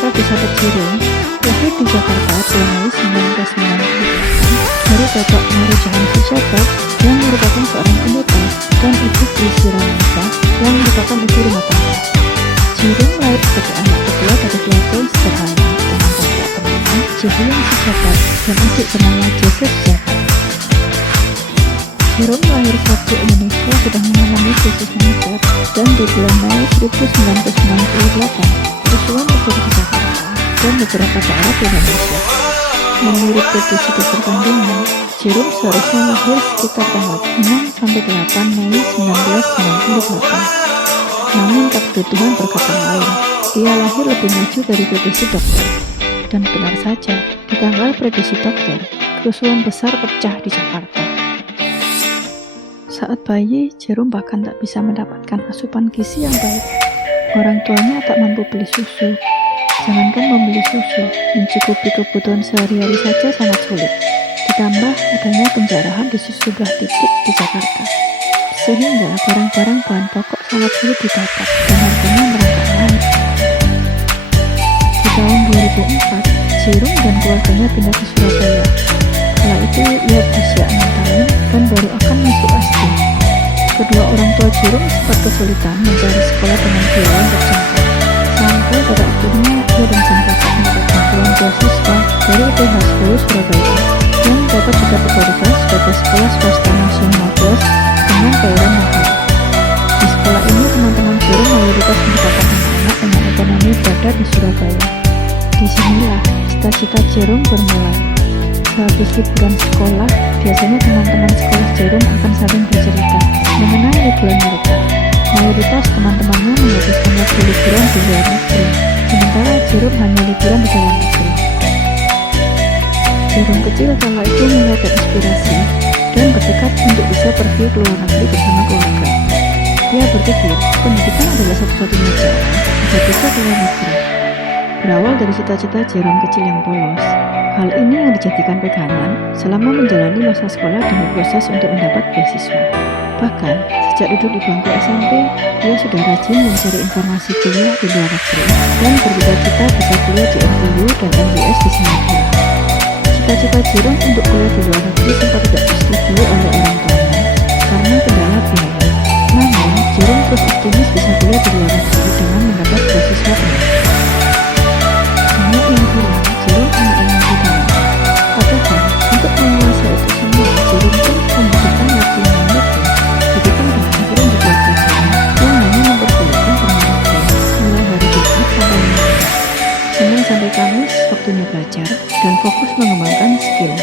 Ravi Sahabat Jerome lahir di Jakarta 2 Mei 1998 dari Bapak Marujahan Sijabat yang merupakan seorang pendeta dan Ibu Krisi Ramansa yang merupakan ibu rumah tangga. Jerome lahir sebagai anak kedua dari keluarga yang sederhana dengan kakak bernama Jehian Sijabat dan adik bernama Joseph Sijabat. Jerome lahir waktu Indonesia sudah mengalami krisis moneter dan di bulan Mei 1998 kerusuhan terjadi di Jakarta dan beberapa daerah di Indonesia. Menurut petisi dokter kandungan, Jerome seharusnya lahir sekitar tanggal 6-8 Mei 1998. Namun takdir Tuhan berkata lain, ia lahir lebih maju dari prediksi dokter. Dan benar saja, di tanggal prediksi dokter, kerusuhan besar pecah di Jakarta. Saat bayi, Jerome bahkan tak bisa mendapatkan asupan gizi yang baik. Orang tuanya tak mampu beli susu. Jangankan membeli susu, mencukupi kebutuhan sehari-hari saja sangat sulit. Ditambah adanya penjarahan di sejumlah titik di Jakarta. Sehingga barang-barang bahan pokok sangat sulit didapat dan harganya merangkak naik. Di tahun 2004, Jerome dan keluarganya pindah ke Surabaya. Kala itu ia berusia 6 tahun dan baru akan masuk SD. Kedua orang tua Jerome sempat kesulitan mencari sekolah dengan biaya yang terjangkau. Sampai pada akhirnya ia dan sang kakak mendapat bantuan beasiswa dari UPH 10 Surabaya yang dapat dikategorikan sebagai sekolah swasta nasional plus dengan bayaran mahal. Di sekolah ini teman-teman Jerome mayoritas merupakan anak-anak dengan ekonomi berada di Surabaya. Disinilah cita-cita Jerome bermulai. Sehabis liburan sekolah, biasanya teman-teman sekolah Jerome akan saling bercerita mengenai liburan mereka. Mayoritas teman-temannya menghabiskan waktu liburan di luar negeri, sementara Jerome hanya liburan di dalam negeri. Jerome kecil kala itu mulai terinspirasi dan bertekad untuk bisa pergi ke luar negeri bersama keluarga. Dia berpikir pendidikan adalah satu-satunya cara agar bisa ke luar negeri. Berawal dari cita-cita Jerome kecil yang polos, hal ini yang dijadikan pegangan selama menjalani masa sekolah dan berproses untuk mendapat beasiswa. Bahkan, sejak duduk di bangku SMP, dia sudah rajin mencari informasi kuliah di luar negeri dan bercita-cita bisa kuliah di NTU dan MBS di Singapura. Cita-cita Jerome untuk kuliah di luar negeri sempat tidak disetujui oleh orang tuanya karena kendala biaya. Namun, Jerome terus optimis bisa kuliah di luar negeri dengan mendapat beasiswa penuh. Banyak yang bilang Jerome anak yang mudah. Padahal, untuk menguasai itu semua, Jerome pun membutuhkan waktu yang lebih. Begitu dengan aturan di keluarga Jerome yang hanya memperbolehkan permainan mulai hari Jumat sampai Minggu, Senin sampai Kamis waktunya belajar dan fokus mengembangkan skill.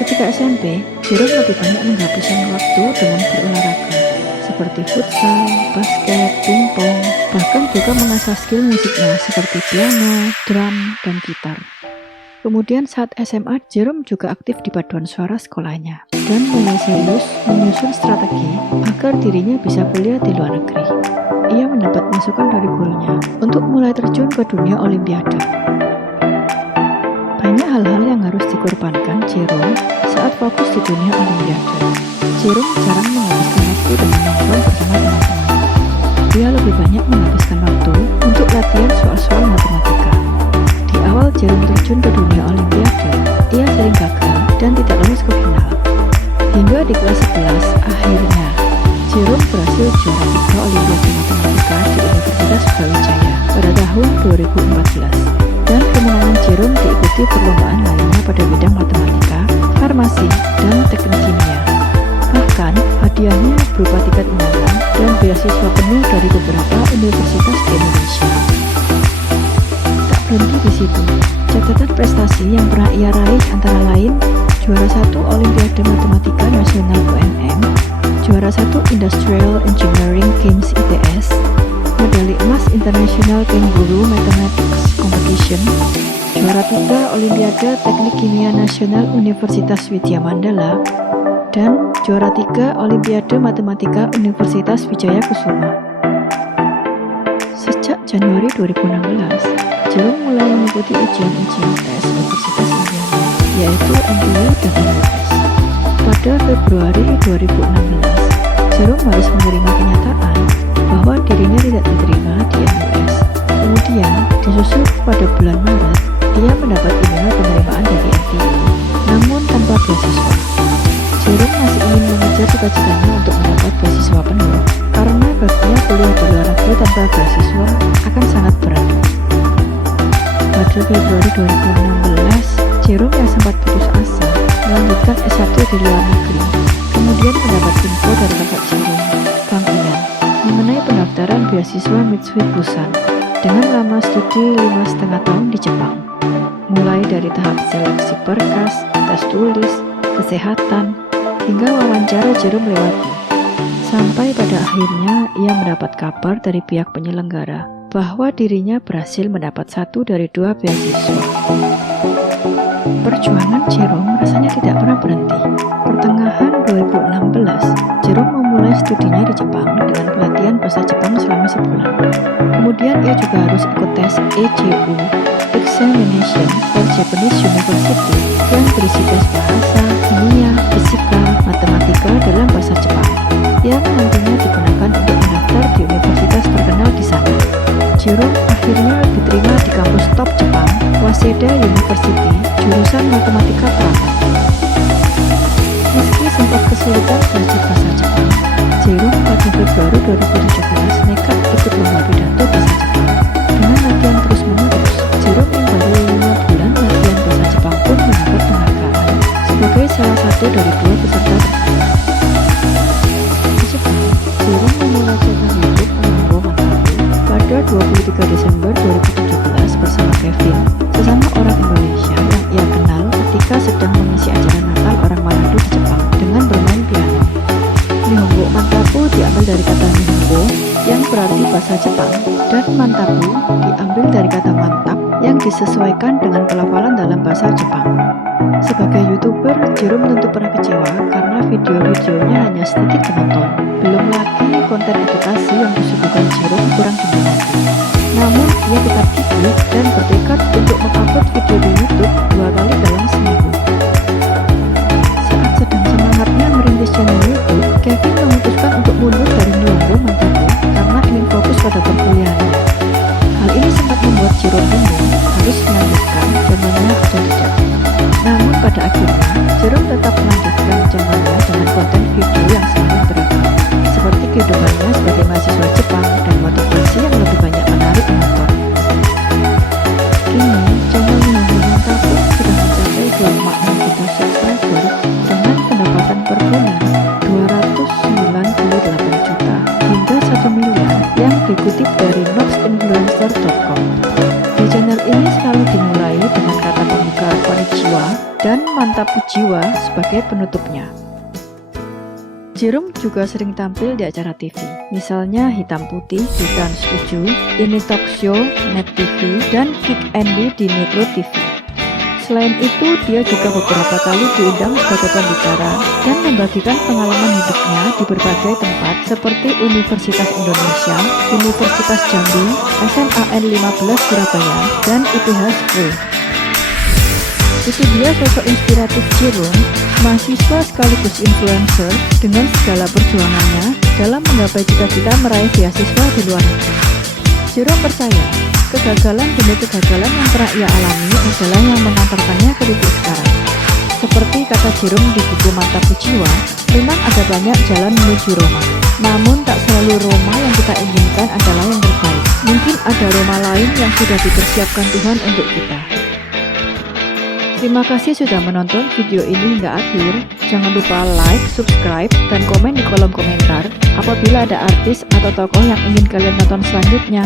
Ketika SMP, Jerome lebih banyak menghabiskan waktu dengan berolahraga seperti futsal, basket, pingpong, bahkan juga mengasah skill musiknya seperti piano, drum, dan gitar. Kemudian saat SMA, Jerome juga aktif di paduan suara sekolahnya dan mulai serius menyusun strategi agar dirinya bisa kuliah di luar negeri. Ia mendapat masukan dari gurunya untuk mulai terjun ke dunia olimpiade. Banyak hal-hal yang harus dikorbankan Jerome saat fokus di dunia olimpiade. Jerome jarang menghabiskan waktu dengan nongkrong bersama teman-teman. Dia lebih banyak menghabiskan waktu untuk latihan soal-soal matematika. Di awal Jerome terjun ke dunia olimpiade, ia sering gagal dan tidak lolos ke final. Hingga di kelas 11, akhirnya Jerome berhasil juara 3 olimpiade matematika di Universitas Brawijaya pada tahun 2014. Dan kemenangan Jerome diikuti perlombaan lainnya pada bidang matematika, farmasi, dan teknik kimia. Bahkan, hadiahnya berupa tiket undangan dan beasiswa penuh dari beberapa universitas di Indonesia. Tak berhenti di situ, catatan prestasi yang pernah ia raih antara lain juara 1 Olimpiade Matematika Nasional UNM, juara 1 Industrial Engineering Games ITS, medali emas International Kangaroo Mathematics Competition, juara 3 Olimpiade Teknik Kimia Nasional Universitas Widya Mandala, dan juara 3 Olimpiade Matematika Universitas Wijaya Kusuma. Sejak Januari 2016, Jerome mulai mengikuti ujian-ujian tes Universitas Indiana, yaitu NTU dan MBS. Pada Februari 2016, Jerome harus menerima kenyataan bahwa dirinya tidak diterima di MBS Kemudian, disusul pada bulan Maret, dia mendapat email penerimaan dari NTU, namun tanpa beasiswa. Jerome masih ingin mengejar cita-citanya untuk mendapat beasiswa penuh, karena baginya kuliah di luar negeri tanpa beasiswa akan sangat berat. Pada Februari 2016, Jerome yang sempat putus asa melanjutkan S1 di luar negeri, kemudian mendapat info dari kakak Jerome, Kang Ian, mengenai pendaftaran beasiswa Mitsui Busan dengan lama studi 5,5 tahun di Jepang, mulai dari tahap seleksi berkas, tes tulis, kesehatan, hingga wawancara Jerome lewati. Sampai pada akhirnya ia mendapat kabar dari pihak penyelenggara bahwa dirinya berhasil mendapat 1 dari 2 beasiswa. Perjuangan Jerome rasanya tidak pernah berhenti. Pertengahan 2016, Jerome memulai studinya di Jepang dengan pelatihan bahasa Jepang selama sebulan. Kemudian ia juga harus ikut tes EJU, Examination for Japanese University, yang berisi tes bahasa, kimia, fisika, matematika dalam bahasa Jepang, yang nantinya digunakan untuk mendaftar di universitas terkenal di sana. Jerome akhirnya diterima di kampus top Jepang, Waseda University, jurusan matematika terapan. Meski sempat kesulitan belajar bahasa Jepang, Jerome pada Februari 2017 nekat ikut lomba pidato bahasa Jepang. Dengan latihan terus-menerus, Jerome yang baru 5 bulan latihan bahasa Jepang pun mendapat penghargaan sebagai salah satu dari 2 peserta terbaik. Di Jepang, Jerome memulai channel YouTube Nihongo Mantabu pada 23 Desember 2017 bersama Kevin, sesama orang Indonesia yang ia kenal ketika sedang mengisi acara Natal orang Manado di Jepang dengan bermain piano. Nihongo Mantabu diambil dari kata Nihongo yang berarti bahasa Jepang, dan Mantabu diambil dari kata mantap yang disesuaikan dengan pelafalan dalam bahasa Jepang. Sebagai YouTuber, Jerome tentu pernah kecewa karena video-videonya hanya sedikit penonton. Belum lagi konten edukasi yang disuguhkan Jerome kurang diminati. Namun, ia tetap gigih dan bertekad untuk mengupload video di YouTube 2 kali dalam seminggu. Saat sedang semangatnya merintis channel YouTube, Kevin memutuskan untuk mundur dari Nihongo Mantabu karena ingin fokus pada perkuliahannya. Hal ini sempat membuat Jerome bingung harus melanjutkan channelnya atau tidak. Namun pada akhirnya, Jerome tetap melanjutkan channelnya dengan konten video yang semakin beragam, seperti kehidupannya sebagai mahasiswa Jepang dan motivasi yang lebih banyak menarik penonton. Kini, channel Nihongo Mantabu sudah mencapai 2,6 juta subscriber dengan pendapatan per bulan 298 juta hingga 1 miliar yang dikutip dari nobsinfluencer.com. Di channel ini selalu dimulai dengan kata pembuka konnichiwa dan mantabu jiwa sebagai penutupnya. Jerome juga sering tampil di acara TV, misalnya Hitam Putih di Trans 7, Ini Talk Show, Net TV, dan Kick Andy di Metro TV. Selain itu, dia juga beberapa kali diundang sebagai pembicara dan membagikan pengalaman hidupnya di berbagai tempat seperti Universitas Indonesia, Universitas Jambi, SMAN 15 Surabaya, dan IPH Spree. Itu dia sosok inspiratif Jerome, mahasiswa sekaligus influencer dengan segala perjuangannya dalam menggapai cita-cita meraih beasiswa di luar negeri. Jerome percaya, kegagalan demi kegagalan yang pernah ia alami adalah yang mengantarkannya ke titik sekarang. Seperti kata Jerome di buku Mantabu Jiwa, memang ada banyak jalan menuju Roma. Namun tak selalu Roma yang kita inginkan adalah yang terbaik. Mungkin ada Roma lain yang sudah dipersiapkan Tuhan untuk kita. Terima kasih sudah menonton video ini hingga akhir. Jangan lupa like, subscribe, dan komen di kolom komentar apabila ada artis atau tokoh yang ingin kalian tonton selanjutnya.